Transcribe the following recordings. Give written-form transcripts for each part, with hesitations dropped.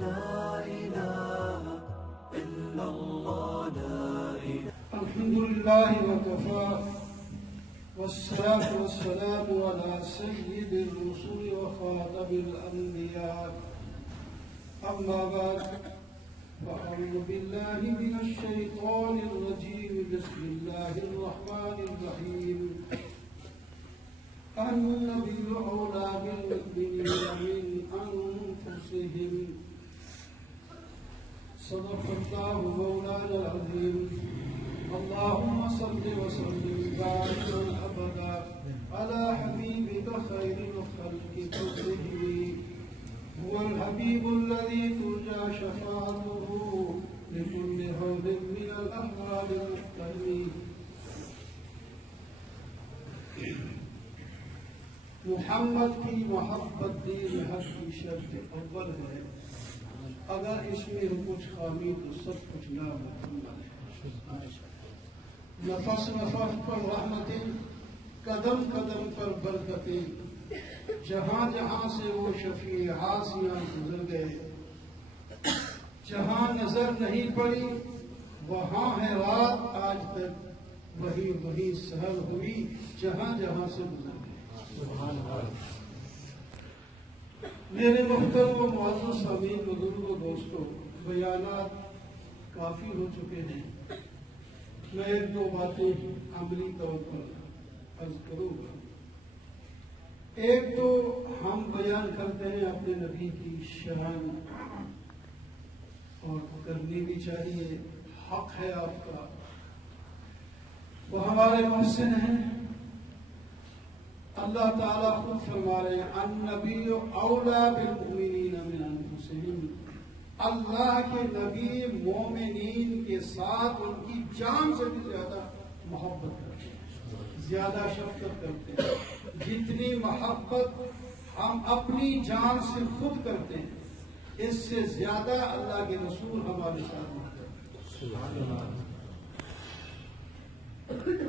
لا إله إلا الله لا إله. الحمد لله وكفى والصلاة والسلام على سيد الرسل وخاتم الأنبياء. أما بعد فأعوذ بالله من الشيطان الرجيم. بسم الله الرحمن الرحيم. النبي أولى بالمؤمنين من أنفسهم. صدق الله مولانا العظيم. اللهم صل وسلم وبارك أبدا على حبيبك خير الخلق كلهم. هو الحبيب الذي ترجى شفاعته لكل هول من الأحوال المحتمين. محمد کی محبت دین حق کی شرط اول ہے. اگر اس میں کچھ خامی تو سب کچھ نامکمل ہے. نفس نفس پر رحمتیں، قدم قدم پر برکتیں، جہاں جہاں سے وہ شفیع عاصیاں گزر گئے. جہاں نظر نہیں پڑی وہاں ہے رات آج تک، وہی وہی سحر ہوئی جہاں جہاں سے گزر گئے. میرے محترم و معزز سامعین، بزرگ و دوستوں، بیانات کافی ہو چکے ہیں. میں ایک دو باتیں عملی طور پر عرض کروں گا. ایک تو ہم بیان کرتے ہیں اپنے نبی کی شان، اور کرنی بھی چاہیے، حق ہے آپ کا. وہ ہمارے محسن ہیں. اللہ تعالیٰ خود فرما رہے ہیں النبی اولا بالمؤمنین من انفسہم. اللہ کے نبی مومنین کے ساتھ ان کی جان سے بھی زیادہ محبت کرتے ہیں، زیادہ شفقت کرتے ہیں. جتنی محبت ہم اپنی جان سے خود کرتے ہیں، اس سے زیادہ اللہ کے رسول ہمارے ساتھ محبت کرتے ہیں.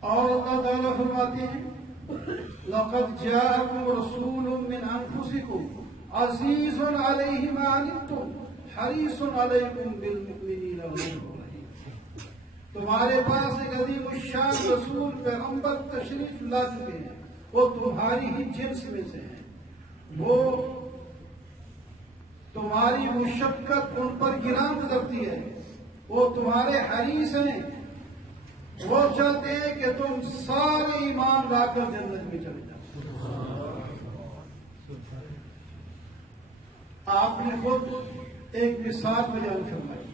اور اللہ تعالیٰ فرماتے ہیں لَقَدْ جَاءَكُمْ رَسُولٌ مِّنْ أَنفُسِكُمْ عَزِيزٌ عَلَيْهِ مَا عَنِتُّمْ حَرِيصٌ عَلَيْكُمْ بِالْمُؤْمِنِينَ رَءُوفٌ رَحِيمٌ. تمہارے پاس ایک عظیم الشان رسول پیغمبر تشریف لا چکے ہیں. وہ تمہاری ہی جنس میں سے ہیں. وہ تمہاری مشقت ان پر گراں گزرتی ہے. وہ تمہارے حریص ہیں. وہ چاہتے ہیں کہ تم سارے ایمان لا کر جنت میں چلے جاؤ. آپ نے خود ایک مثال بیان فرمائی.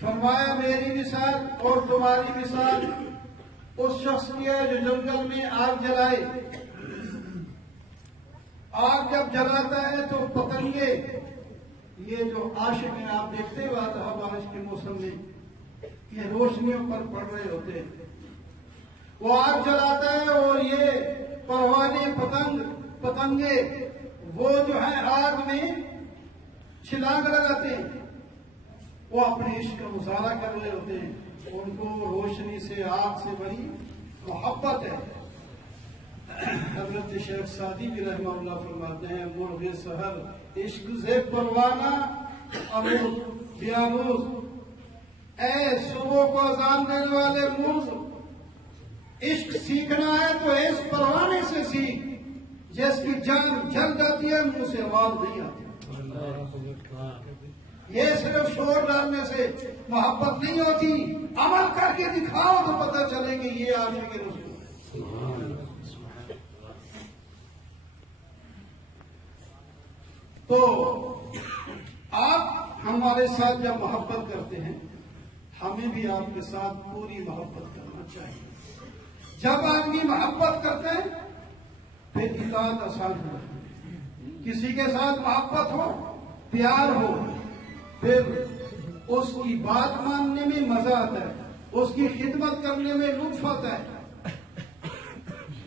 فرمایا میری مثال اور تمہاری مثال اس شخص کی ہے جو جنگل میں آگ جلائے. آگ جب جلاتا ہے تو پتنگے، یہ جو عاشق ہیں آپ دیکھتے ہیں بارش کے موسم میں یہ روشنیوں پر پڑ رہے ہوتے ہیں. وہ آگ جلاتا ہے اور یہ پروانے پتنگے وہ جو ہے آگ میں چھلانگ لگاتے ہیں. وہ اپنے عشق کا مظاہرہ کر رہے ہوتے ہیں. ان کو روشنی سے، آگ سے بڑی محبت ہے. حضرت شیخ سعدی بھی رحمہ اللہ فرماتے ہیں مرغ سحر عشق سے پروانہ امروز بیاموز. اے صبح کو اذان دینے والے مرغ، عشق سیکھنا ہے تو اس پروانے سے سیکھ جس کی جان جل جاتی ہے منہ سے آواز نہیں آتی. یہ صرف شور ڈالنے سے محبت نہیں ہوتی، عمل کر کے دکھاؤ تو پتہ چلے گی یہ عاشق رسول ہے. تو آپ ہمارے ساتھ جب محبت کرتے ہیں ہمیں بھی آپ کے ساتھ پوری محبت کرنا چاہیے. جب آدمی محبت کرتے ہیں پھر اطاعت آسان ہو. کسی کے ساتھ محبت ہو، پیار ہو، پھر اس کی بات ماننے میں مزہ آتا ہے، اس کی خدمت کرنے میں لطف آتا ہے.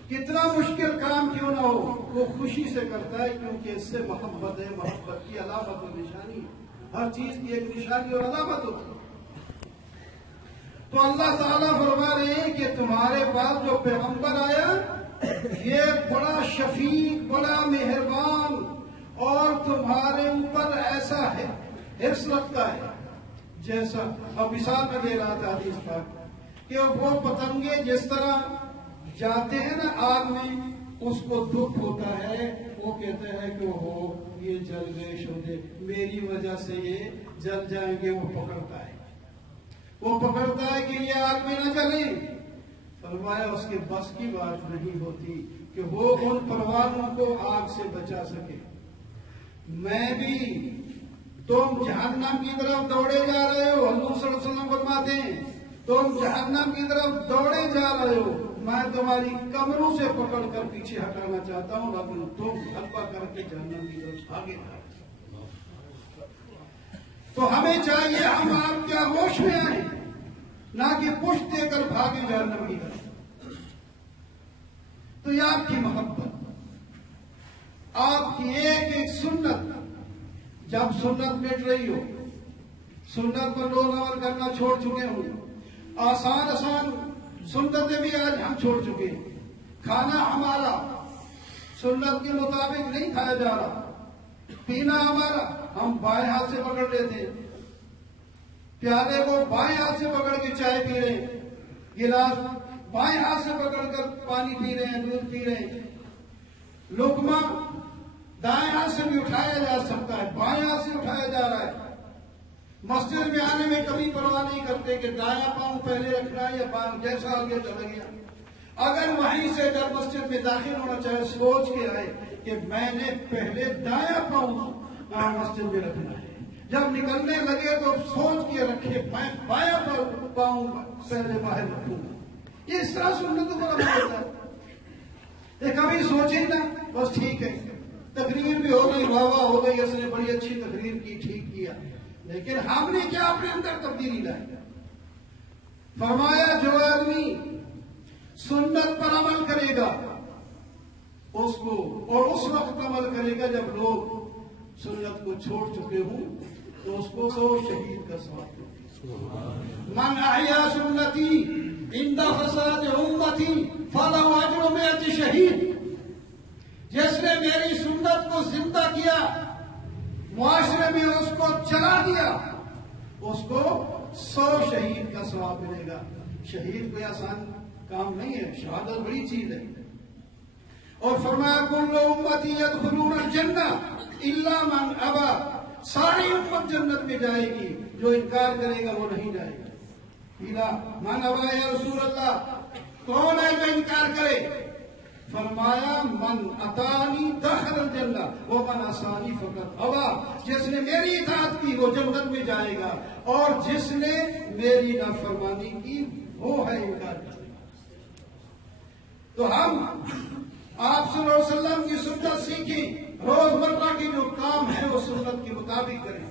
کتنا مشکل کام کیوں نہ ہو وہ خوشی سے کرتا ہے، کیونکہ اس سے محبت ہے. محبت کی علامت اور نشانی، ہر چیز کی ایک نشانی اور علامت ہوتی ہے. تو اللہ تعالیٰ فرما رہے ہیں کہ تمہارے پاس جو پیغمبر آیا یہ بڑا شفیق، بڑا مہربان اور تمہارے ایسا ہے حرص لگتا ہے، جیسا اب مثال میں دے رہا تھا حدیث پاک کہ وہ پتنگے جس طرح جاتے ہیں نا آگ میں، اس کو دکھ ہوتا ہے، وہ کہتے ہیں کہ وہ یہ جل گئے شودے، میری وجہ سے یہ جل جائیں گے، وہ پکڑتا ہے کہ یہ آگ میں نہ جلیں۔ فرمایا اس کے بس کی بات نہیں ہوتی کہ وہ ان پروانوں کو آگ سے بچا سکے۔ میں بھی، تم جہنم کی طرف دوڑے جا رہے ہو، حضور صلی اللہ علیہ وسلم فرماتے ہیں تم جہنم کی طرف دوڑے جا رہے ہو، میں تمہاری کمروں سے پکڑ کر پیچھے ہٹانا چاہتا ہوں، لیکن تم حلقہ کر کے جہنم کی طرف آگے جاؤ۔ تو ہمیں چاہیے ہم آپ کیا ہوش میں آئیں، نہ کہ پشت دے کر بھاگے جہنم کی طرف۔ تو یہ آپ کی محبت، آپ کی ایک ایک سنت، جب سنت مٹ رہی ہو، سنت پر لوگ عمل کرنا چھوڑ چکے ہوں، آسان سنتیں بھی آج ہم چھوڑ چکے ہیں، کھانا ہمارا سنت کے مطابق نہیں کھایا جا رہا، پینا ہمارا ہم بائیں ہاتھ سے پکڑ لیتے ہیں، پیالے کو بائیں ہاتھ سے پکڑ کے چائے پی رہے ہیں، گلاس بائیں ہاتھ سے پکڑ کر پانی پی رہے ہیں، دودھ پی رہے ہیں، لقمہ دائیں ہاتھ سے بھی اٹھایا جا سکتا ہے، بائیں ہاتھ سے اٹھایا جا رہا ہے۔ مسجد میں آنے میں کبھی پرواہ نہیں کرتے کہ دایاں پاؤں پہلے رکھنا یا بائیں، جیسا آگے چلا گیا۔ اگر وہیں سے جب مسجد میں داخل ہونا چاہے سوچ کے آئے کہ میں نے پہلے دایاں پاؤں مسجد میں رکھنا ہے، جب نکلنے لگے تو سوچ کے رکھے میں بایاں پاؤں پہلے باہر رکھوں گا۔ یہ اس طرح سنتوں پر عمل ہوتا ہے۔ یہ کبھی سوچے نا، بس ٹھیک ہے، تقریر بھی ہو گئی، واہ واہ ہو گئی، اس نے بڑی اچھی تقریر کی، ٹھیک کیا، لیکن ہم نے کیا اپنے اندر تبدیلی لائی؟ فرمایا جو آدمی سنت پر عمل کرے گا اس کو، اور اس وقت عمل کرے گا جب لوگ سنت کو چھوڑ چکے ہوں، تو اس کو شہید کا ثواب ملے۔ من احیا سنتی عند فساد امتی فلہ اجر 100 شہید۔ جس نے میری سنت کو زندہ کیا، معاشرے میں اس کو چلا دیا، اس کو 100 شہید کا ثواب ملے گا۔ شہید کوئی آسان کام نہیں ہے، شہادت بڑی چیز ہے۔ اور فرمایا کل امتی یدخلون الجنہ الا من ابا، ساری امت جنت میں جائے گی، جو انکار کرے گا وہ نہیں جائے گا۔ قیل من ابا یا رسول اللہ، کون ہے جو انکار کرے؟ فرمایا من اطاعنی دخل الجنہ ومن عصانی فقد ابا، جس نے میری اطاعت کی وہ جنت میں جائے گا، اور جس نے میری نافرمانی کی وہ ہے انکار کرے گا۔ تو ہم آپ صلی اللہ علیہ وسلم کی سنت سیکھیں، روزمرہ کے جو کام ہے وہ سنت کے مطابق کریں۔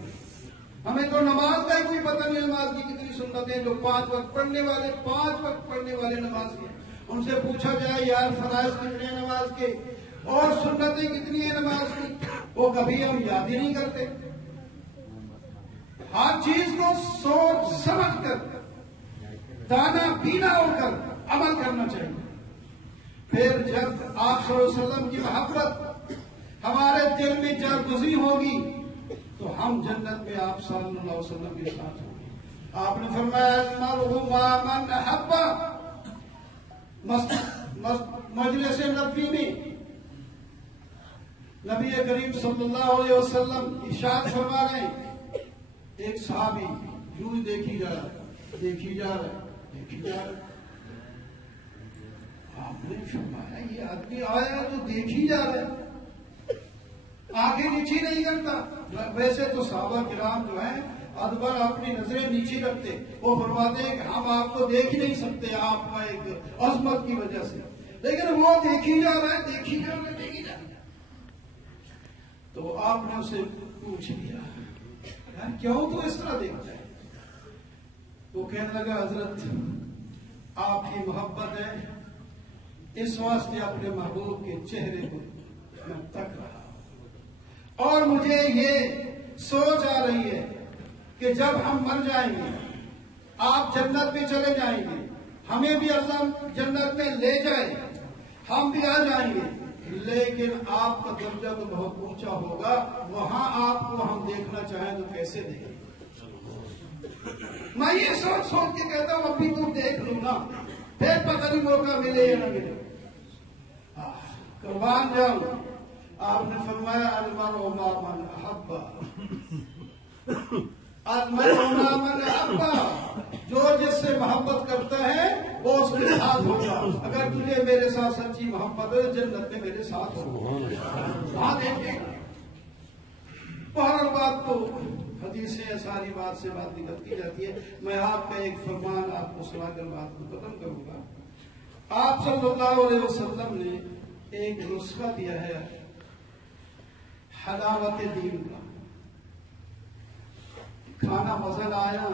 ہمیں تو نماز کا ہی کوئی پتہ نہیں، نماز کی کتنی سنتیں جو 5 وقت پڑھنے والے نماز کے، ان سے پوچھا جائے یار فرائض کتنے ہیں نماز کے اور سنتیں کتنی ہیں نماز کی، وہ کبھی ہم یاد ہی نہیں کرتے۔ ہر چیز کو سوچ سمجھ کر، دانا پینا ہو کر عمل کرنا چاہیے۔ پھر جب آپ صلی اللہ علیہ وسلم کی محبت ہمارے دل میں جاگزی ہوگی تو ہم جنت میں آپ صلی اللہ علیہ وسلم کے ساتھ ہوں گے۔ آپ نے فرمایا المرء مع من احب، مجلس نبوی میں نبی کریم صلی اللہ علیہ وسلم ارشاد فرما رہے ہیں، ایک صحابی یوں دیکھی جا رہا ہے، آپ نے فرمایا یہ آدمی آیا تو دیکھی جا رہا ہے، آگے نیچے نہیں کرتا۔ ویسے تو صحابہ کرام جو ہیں ادبر اپنی نظریں نیچے رکھتے، وہ فرماتے ہیں کہ ہم آپ کو دیکھ نہیں سکتے آپ کا ایک عظمت کی وجہ سے، لیکن وہ دیکھی جا رہا ہے۔ تو آپ نے اسے پوچھ لیا یار کیوں تو اس طرح دیکھتا ہے؟ وہ کہنے لگا حضرت آپ کی محبت ہے، اس واسطے اپنے محبوب کے چہرے کو میں تک رہا ہوں، اور مجھے یہ سوچ آ رہی ہے کہ جب ہم مر جائیں گے، آپ جنت میں چلے جائیں گے، ہمیں بھی اللہ جنت میں لے جائے، ہم بھی آ جائیں گے، لیکن آپ کا درجہ تو بہت اونچا ہوگا، وہاں آپ کو ہم دیکھنا چاہیں تو کیسے دیکھیں؟ میں یہ سوچ کے کہتا ہوں ابھی تو دیکھ لوں نا، پھر پتہ نہیں موقع ملے یا نہ ملے، قربان جاؤں۔ آپ نے فرمایا المرء مع من احب، المرء مع من احب، جو جس سے محبت کرتا ہے وہ اس کے ساتھ ہوگا۔ اگر تجھے میرے ساتھ سچی محبت ہے جنت میں میرے ساتھ ہوگا۔ ہاں دیکھیں، بہرحال بات تو حدیثیں ساری بات سے بات نکلتی جاتی ہے۔ میں آپ کا ایک فرمان آپ کو سنا کر بات کو ختم کروں گا۔ آپ صلی اللہ علیہ وسلم نے ایک نسخہ دیا ہے حلاوت دین کا۔ کھانا مزہ نہ آیا،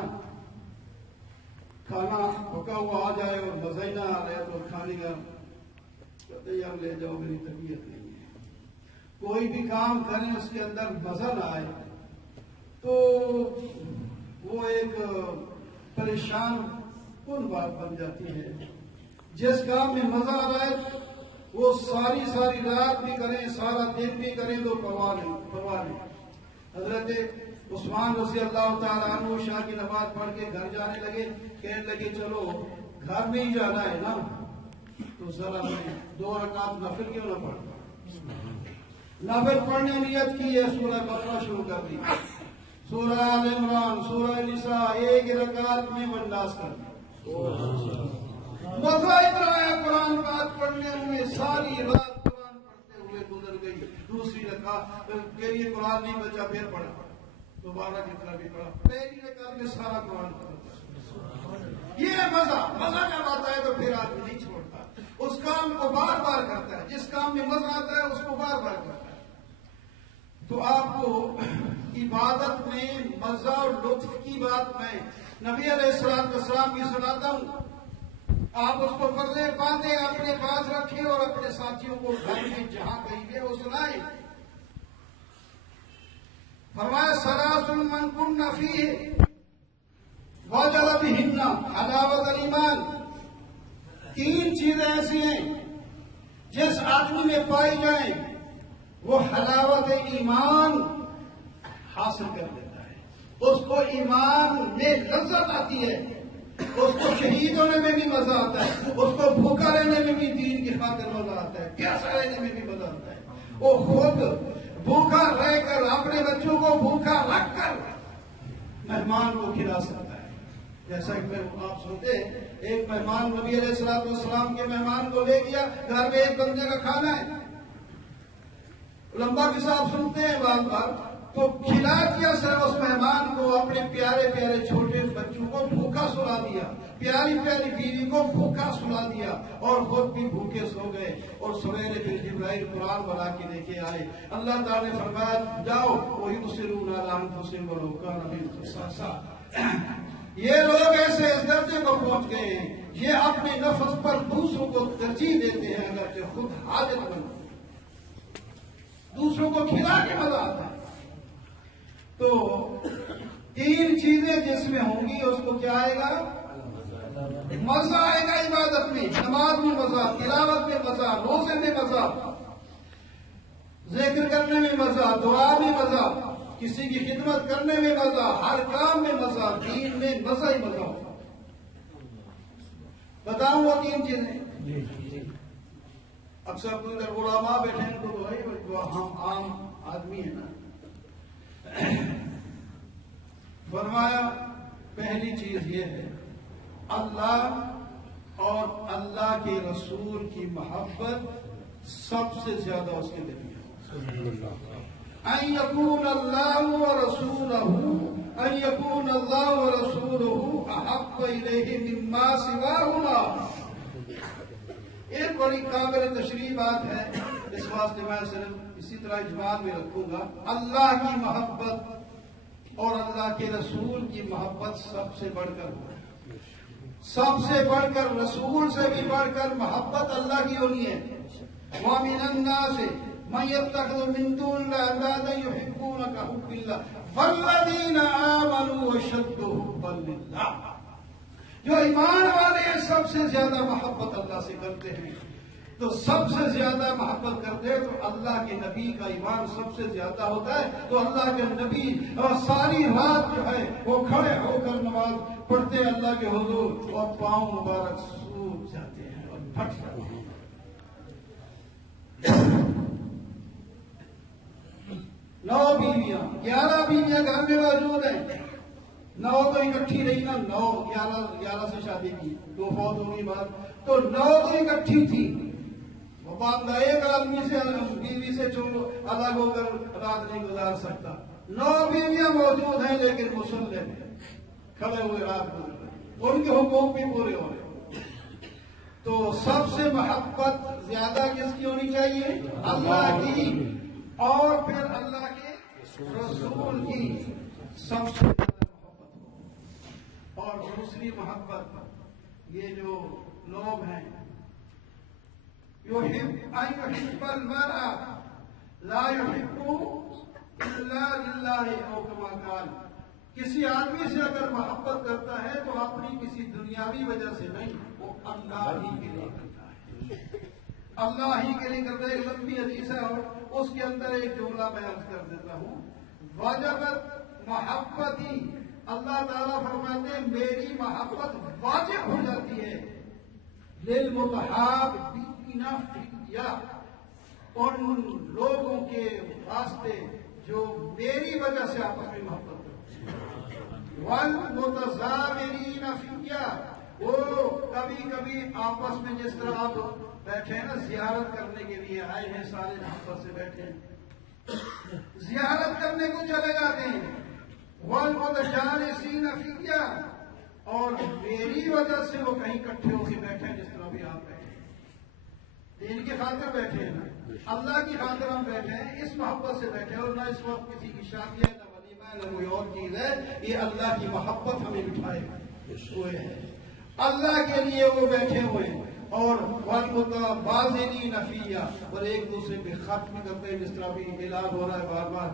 کھانا پکا ہوا آ جائے اور مزہ ہی نہ آ رہا ہے تو کھانے کا کہتے یار لے جاؤ، میری طبیعت نہیں ہے۔ کوئی بھی کام کریں اس کے اندر مزہ نہ آئے تو وہ ایک پریشان کن بات بن جاتی ہے۔ جس کام میں مزہ آ رہا ہے وہ ساری رات بھی کریں، سارا دن بھی کریں تو پرواہ نہیں۔ حضرت عثمان رضی اللہ تعالیٰ عنہ شاہ کی نماز پڑھ کے گھر جانے لگے، کہنے لگے چلو گھر میں ہی جانا ہے نا تو ذرا میں 2 رکعت نفل کیوں نہ پڑھتا۔ نفل پڑھنے نیت کی ہے، سورہ بقرہ شروع کر دی، سورہ آل عمران، سورہ نساء، ایک رکعت میں والناس کر دی۔ مزہ اتنا آیا قرآن پاک پڑھنے میں، ساری رات قرآن پڑھتے ہوئے گزر گئی۔ دوسری رکعت کے لیے قرآن نہیں بچا، پھر پڑھا، دوبارہ جتنا بھی پڑھا، پہلی رکعت میں سارا قرآن پڑھا۔ یہ مزہ جب آتا ہے تو پھر آدمی نہیں چھوڑتا، اس کام کو بار بار کرتا ہے۔ جس کام میں مزہ آتا ہے اس کو بار بار کرتا ہے۔ تو آپ کو عبادت میں مزہ اور لطف کی بات میں نبی علیہ السلام کی سناتا ہوں۔ آپ اس کو پردے باندھے اپنے پاس رکھیں اور اپنے ساتھیوں کو گھر میں جہاں کہیں گے وہ سنائیں۔ فرمایا ثلاث من کن فیہ وجد بہن حلاوت الایمان، 3 چیزیں ایسی ہیں جس آدمی میں پائی جائیں وہ حلاوت ایمان حاصل کر لیتا ہے، اس کو ایمان میں لذت آتی ہے، اس کو شہید ہونے میں بھی مزہ آتا ہے، اس کو بھوکا رہنے میں بھی دین کی خاطر مزہ آتا ہے، پیاسا رہنے میں بھی مزہ آتا ہے۔ وہ خود بھوکا رہ کر اپنے بچوں کو بھوکا رکھ کر مہمان کو کھلا سکتا ہے۔ جیسا کہ آپ سنتے ہیں ایک مہمان نبی علیہ السلام کے مہمان کو لے گیا، گھر میں ایک بندے کا کھانا ہے، لمبا قصہ آپ سنتے ہیں بار بار، تو کھلا دیا صرف اس مہمان کو، اپنے پیارے پیارے چھوٹے بچوں کو بھوکا سلا دیا، پیاری پیاری بیوی کو بھوکا سلا دیا، اور خود بھی بھوکے سو گئے، اور سویرے پھر جبرائیل قرآن بنا کے لے کے آئے۔ اللہ تعالیٰ نے فرمایا جاؤ وَيُبْصِرُونَ عَلَىٰ أَنفُسِهِمْ وَلَوْ كَانَ بِهِمْ خَصَاصَةٌ، یہ لوگ ایسے اس درجے کو پہنچ گئے ہیں، یہ اپنے نفس پر دوسروں کو ترجیح دیتے ہیں اگرچہ خود حاجت مند، دوسروں کو کھلا کے مزہ آتا ہے۔ تو 3 چیزیں جس میں ہوں گی اس کو کیا آئے گا؟ مزہ آئے گا عبادت میں، نماز میں مزہ، تلاوت میں مزہ، روزے میں مزہ، ذکر کرنے میں مزہ، دعا میں مزہ، کسی کی خدمت کرنے میں مزہ، ہر کام میں مزہ، دین میں مزہ ہی مزہ ہوگا۔ بتاؤں وہ 3 چیزیں؟ اکثر کوئی اگر علماء بیٹھے ہیں تو ہم عام آدمی ہیں نا۔ فرمایا پہلی چیز یہ ہے اللہ اور اللہ کے رسول کی محبت سب سے زیادہ اس کے دل میں ان یکون اللہ ورسولہ احب الیہ مما سواہما۔ ایک بڑی قابل تشریح بات ہے، اس واسطے میں صرف اسی طرح اجمال میں رکھوں گا۔ اللہ کی محبت اور اللہ کے رسول کی محبت سب سے بڑھ کر رسول سے بھی بڑھ کر محبت اللہ کی ہونی ہے۔ وَمِنَ النَّاسِ مَن يَتَّخِذُ مِن دُونِ اللَّهِ أَندَادًا يُحِبُّونَهُم كَحُبِّ اللَّهِ وَالَّذِينَ آمَنُوا أَشَدُّ حُبًّا لِلَّهِ۔ جو ایمان والے ہیں سب سے زیادہ محبت اللہ سے کرتے ہیں، تو سب سے زیادہ محبت کرتے ہیں تو اللہ کے نبی کا ایمان سب سے زیادہ ہوتا ہے. تو اللہ کے نبی ساری رات جو ہے وہ کھڑے ہو کر نماز پڑھتے ہیں اللہ کے حضور اور پاؤں مبارک سوکھ جاتے ہیں اور پھٹ جاتے ہیں. 9 بیویاں 11 بیویاں گھر میں موجود ہیں. 9 تو اکٹھی رہی نا. 9 11 سے شادی کی, 2 فوت ہونے بعد تو 9 تو اکٹھی تھی. بندہ ایک آدمی سے بیوی سے الگ ہو کر رات نہیں گزار سکتا. 9 بیویاں موجود ہیں لیکن مسلم ہیں, کھڑے ہوئے رات گزر رہے, ان کے حقوق بھی پورے ہو رہے. تو سب سے محبت زیادہ کس کی ہونی چاہیے؟ اللہ کی, اور پھر اللہ کے رسول کی سب سے زیادہ محبت ہو. اور دوسری محبت یہ جو لوگ ہیں يحب المرء لا يحب الا لله او كما قال. کسی آدمی سے اگر محبت کرتا ہے تو اپنی کسی دنیاوی وجہ سے نہیں, وہ اللہ ہی کے لیے کرتا ہے. اللہ ہی کے لیے کرتا ہے. ایک لمبی حدیث ہے اور اس کے اندر ایک جملہ بیان کر دیتا ہوں. واجبت محبتی, اللہ تعالیٰ فرماتے ہیں میری محبت واجب ہو جاتی ہے. للمتحابین فیّا, ان لوگوں کے واسطے جو میری وجہ سے آپس میں محبت کرتے ہیں. والمتزاورین فیّا, وہ کبھی کبھی آپس میں جس طرح آپ بیٹھے ہیں نا, زیارت کرنے کے لیے آئے ہیں, سارے محبت سے بیٹھے ہیں, زیارت کرنے کو چلے جاتے ہیں. والمتجالسین فیّا, اور میری وجہ سے وہ کہیں اکٹھے ہو کے بیٹھے ہیں, جس طرح بھی آپ بیٹھے ہیں. دین کی خاطر بیٹھے ہیں نا, اللہ کی خاطر ہم بیٹھے ہیں, اس محبت سے بیٹھے ہیں. اور نہ اس وقت کسی کی شادی ہے, نہ ولیمہ ہے, نہ کوئی اور چیز ہے. یہ اللہ کی محبت ہمیں بٹھائے ہوئے ہے, اللہ کے لیے وہ بیٹھے ہوئے ہیں. اور والمتبادلین فیّا, اور ایک دوسرے پہ خرچ بھی کرتے ہیں, جس طرح بھی اعلان ہو رہا ہے بار بار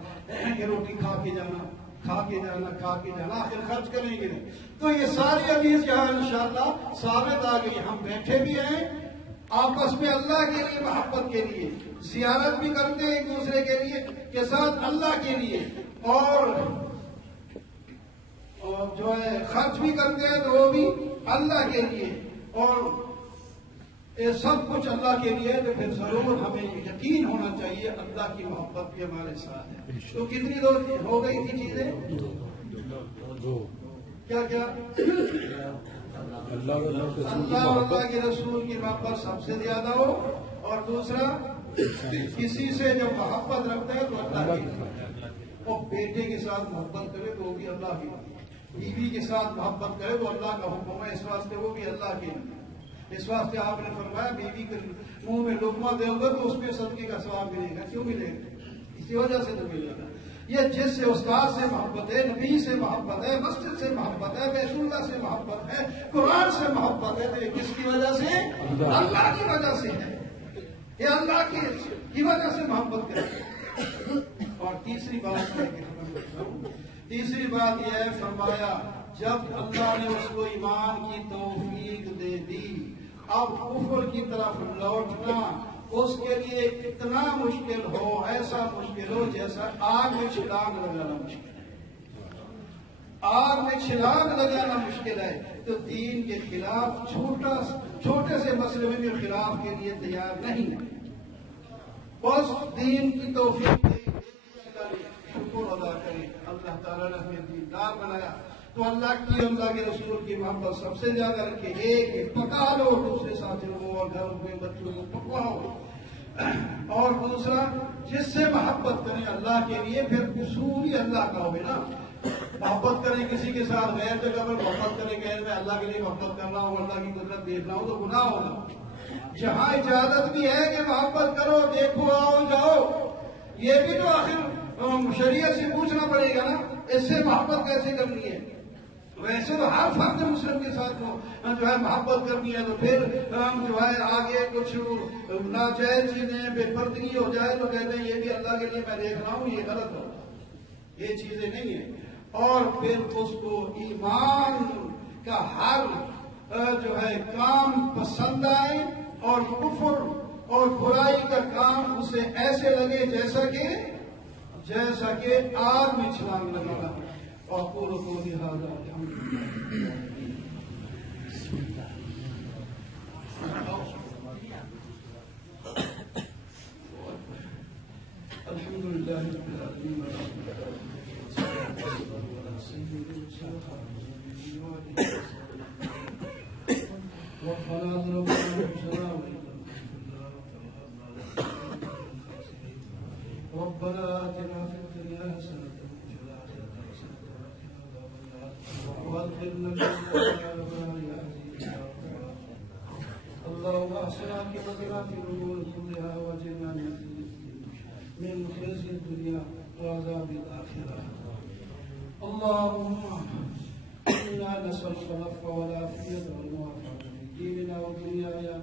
کہ روٹی کھا کے جانا, آخر خرچ کریں گے. تو یہ ساری حدیث یہاں انشاءاللہ ثابت آ گئی. ہم بیٹھے بھی ہیں آپس میں اللہ کے لیے, محبت کے لیے, زیارت بھی کرتے ہیں ایک دوسرے کے لیے کے ساتھ اللہ کے لیے, اور جو ہے خرچ بھی کرتے ہیں تو وہ بھی اللہ کے لیے, اور یہ سب کچھ اللہ کے لیے. تو پھر ضرور ہمیں یقین ہونا چاہیے اللہ کی محبت بھی ہمارے ساتھ ہے. تو کتنی دو ہو گئی تھی چیزیں؟ کیا اللہ اور اللہ کے رسول کی محبت سب سے زیادہ ہو, اور دوسرا کسی سے جو محبت رکھتا ہے تو اللہ کی, اور بیٹے کے ساتھ محبت کرے تو وہ بھی اللہ کی, بیوی کے ساتھ محبت کرے تو اللہ کا حکم ہے, اس واسطے وہ بھی اللہ کی. اس واسطے آپ نے فرمایا بیوی کے منہ میں لقمہ دے گا تو اس پہ صدقے کا ثواب ملے گا. کیوں ملے گا؟ اسی وجہ سے تو ملے گا. یہ جس سے استاد سے محبت ہے, نبی سے محبت ہے, مسجد سے محبت ہے, بیت اللہ سے محبت ہے, قرآن سے محبت ہے, تو یہ کس کی وجہ سے؟ اللہ کی وجہ سے ہے. یہ اللہ کی وجہ سے محبت کرے. اور تیسری بات یہ ہے فرمایا جب اللہ نے اس کو ایمان کی توفیق دے دی, اب کفر کی طرف لوٹنا اس کے لیے اتنا مشکل ہو, ایسا مشکل ہو جیسا آگ میں چھلانگ لگانا مشکل ہے. آگ میں چھلانگ لگانا مشکل ہے. تو دین کے خلاف چھوٹے سے مسئلے میں بھی خلاف کے لیے تیار نہیں ہے. بس دین کی توفیق شکر ادا کریں. اللہ تعالیٰ نے ہمیں دیندار بنایا تو اللہ کی, اللہ کے رسول کی محبت سب سے زیادہ رکھے. ایک پکا لو دوسرے ساتھیوں کو اور گھر میں بچوں کو پکواؤ. اور دوسرا جس سے محبت کریں اللہ کے لیے, پھر اصول ہی اللہ کا ہوگا نا. محبت کریں کسی کے ساتھ غیر جگہ پر محبت کریں, غیر میں اللہ کے لیے محبت کر رہا ہوں, اللہ کی قدرت دیکھ رہا ہوں, تو گناہ ہوگا. جہاں اجازت بھی ہے کہ محبت کرو, دیکھو, آؤ جاؤ, یہ بھی تو آخر شریعت سے پوچھنا پڑے گا نا, اس سے محبت کیسے کرنی ہے. ویسے تو ہر فرد مسلم کے ساتھ جو ہے محبت کرنی ہے, تو پھر جو ہے آگے کچھ ناجائز چیزیں بے پردگی ہو جائے تو کہتے ہیں یہ بھی اللہ کے لیے میں دیکھ رہا ہوں, یہ غلط ہو, یہ چیزیں نہیں ہیں. اور پھر اس کو ایمان کا ہر جو ہے کام پسند آئے, اور کفر اور برائی کا کام اسے ایسے لگے جیسا کہ آگ میں چھلانگ لگانا. اور قولوا قولی ھذا الحمد لله رب العالمين ربنا ظلمنا انفسنا ربنا آتنا في الدنيا حسنة وفي الآخرة حسنة وقنا عذاب النار وادخلنا الجنة يا عزيز يا غفار. اللهم احسن عاقبتنا في الأمور كلها واجرنا من خزي الدنيا وعذاب الآخرة. اللهم إنا نسألك العفو والعافية والمعافاة في ديننا ودنيانا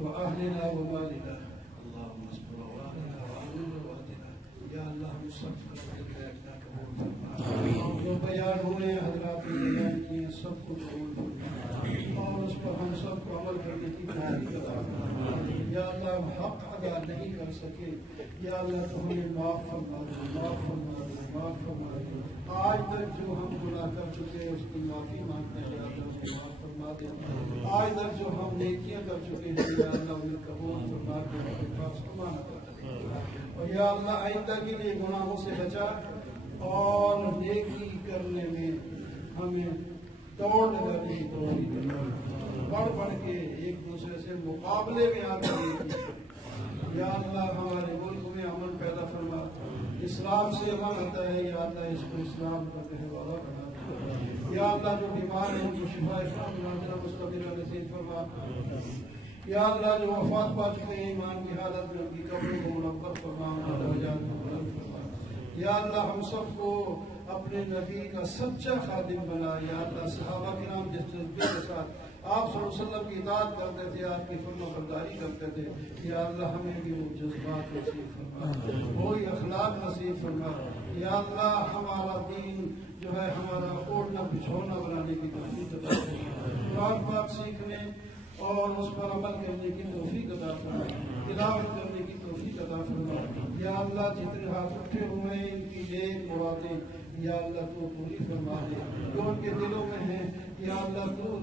وأهلنا ومالنا. اللهم اصبر وأهلنا وأهلنا وأهلنا. یا اللہ ہم سب کو اپنا قبول فرما. جو بیان ہوئے حضرات نے بیان کیے سب کو قبول فرما اور اس پر ہم سب کو عمل کرنے کی توفیق عطا فرما. یا اللہ ہم حق ادا نہیں کر سکے، یا اللہ تو ہمیں معاف فرما دے، معاف فرما دے، معاف فرما دے. آج تک جو ہم گناہ کر چکے اس کی معافی مانگتے ہیں، یا اللہ ہمیں معاف فرما دے. آج تک جو ہم نیکیاں کر چکے ہیں، یا اللہ انہیں قبول فرما دے، اپنے پاس کمانا کر دے. اور یا اللہ آئندہ کے لیے گناہوں سے بچا اور نیکی کرنے میں ہمیں دوڑ لگانے کی توفیق عطا فرما. بڑھ بڑھ کے ایک دوسرے سے مقابلے میں آ کر یا اللہ ہمارے ملک میں امن پیدا فرما. اسلام سے امن آتا ہے، یا اللہ اس کو اسلام کا کہوالا بنا دے. یا اللہ جو بیمار ہیں ان کو شفا مستقبل نصیب فرما. یا اللہ جو وفات پا چکے ہیں ایمان کی حالت میں ان کی قبروں کو منور فرما، درجات کو بلند فرما. یا اللہ ہم سب کو اپنے نبی کا سچا خادم بنا. یا اللہ صحابہ کرام جس جذبے کے ساتھ آپ صلی اللہ علیہ وسلم کی اطاعت کرتے تھے، آپ کی فرما برداری کرتے تھے، یا اللہ ہمیں بھی وہ جذبات نصیب فرما، وہی اخلاق نصیب فرما. یا اللہ ہمارا دین جو ہے ہمارا اوڑھنا بچھونا بنانے کی توفیق عطا فرما. قرآن پاک سیکھنے اور اس پر عمل کرنے کی توفیق عطا فرما، تلاوت کرنے کی توفیق عطا فرما. یا اللہ جتنے ہاتھ اٹھے ہوئے ہیں ان کی نیک مرادیں یا اللہ تو پوری فرما دے. جو ان کے دلوں میں ہیں یا اللہ تو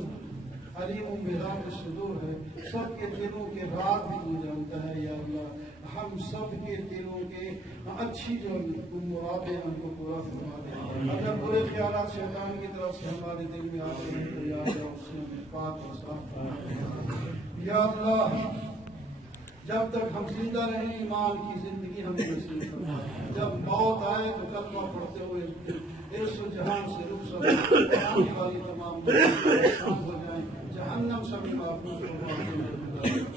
علیم بذات الصدور ہے، سب کے دلوں کے راز بھی تو جانتا ہے. یا اللہ ہم سب کے دلوں کے اچھی جو مرادیں ہیں ان کو پورا فرما دے. اگر برے خیالات شیطان کی طرف سے ہمارے دل میں آتے ہیں تو یا اللہ اس سے ہمیں پاک و صاف فرما دے. یا اللہ جب تک ہم زندہ رہیں ایمان کی زندگی ہمیں نصیب فرما. جب موت آئے تو کلمہ پڑھتے ہوئے عرش و جہان سے رخصت آنے والی تمام ہو جائیں، جہنم سے بھی محفوظ فرما.